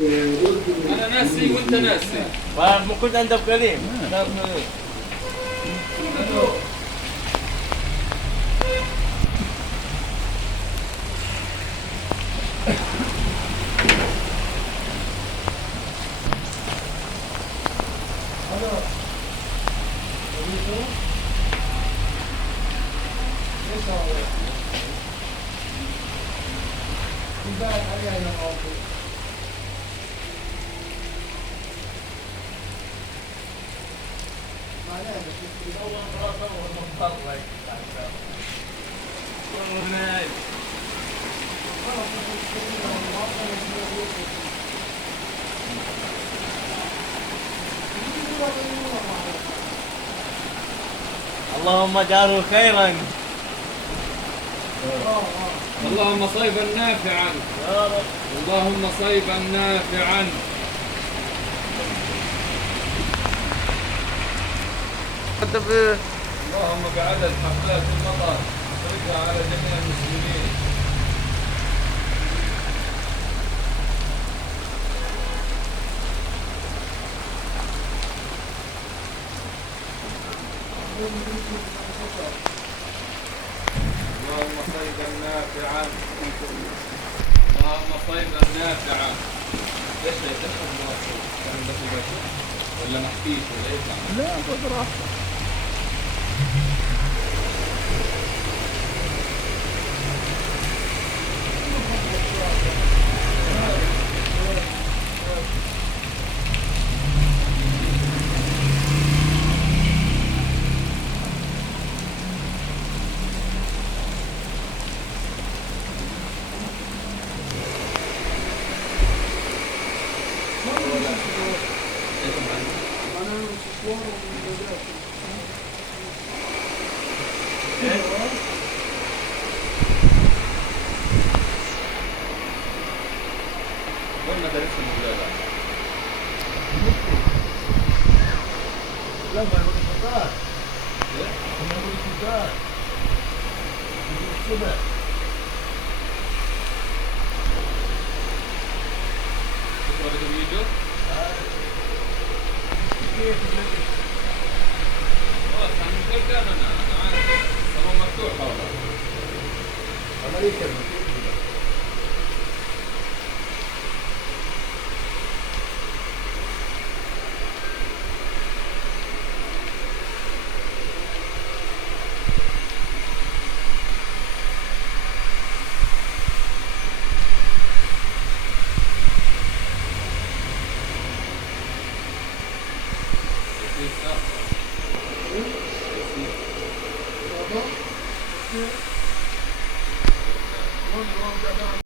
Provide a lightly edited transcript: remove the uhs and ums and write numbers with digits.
انا ناسي وانت ناسي. ما كنت عند ابو كريم. اللهم اجعله خيرا. اللهم صيبا نافعا. يا رب. اللهم صيبا نافعا. اللهم بعدد حفلات المطر صرفها على جميع المسلمين. اللهم صيبا نافعا. اللهم صيبا نافعا. ليش لا يتشرب مواصل؟ كان بس يباشر ولا محكيش ولا يطلع؟ لا خذ راحتك. وين مدارس الموجودة؟ لا ما يقول الفطار. ما يقول الفطار. يقول الصبح. بدهم يجوا؟ كيف خلاص عم نقدر انا عارف. الصالون مفتوح والله. عملية Yes, sir.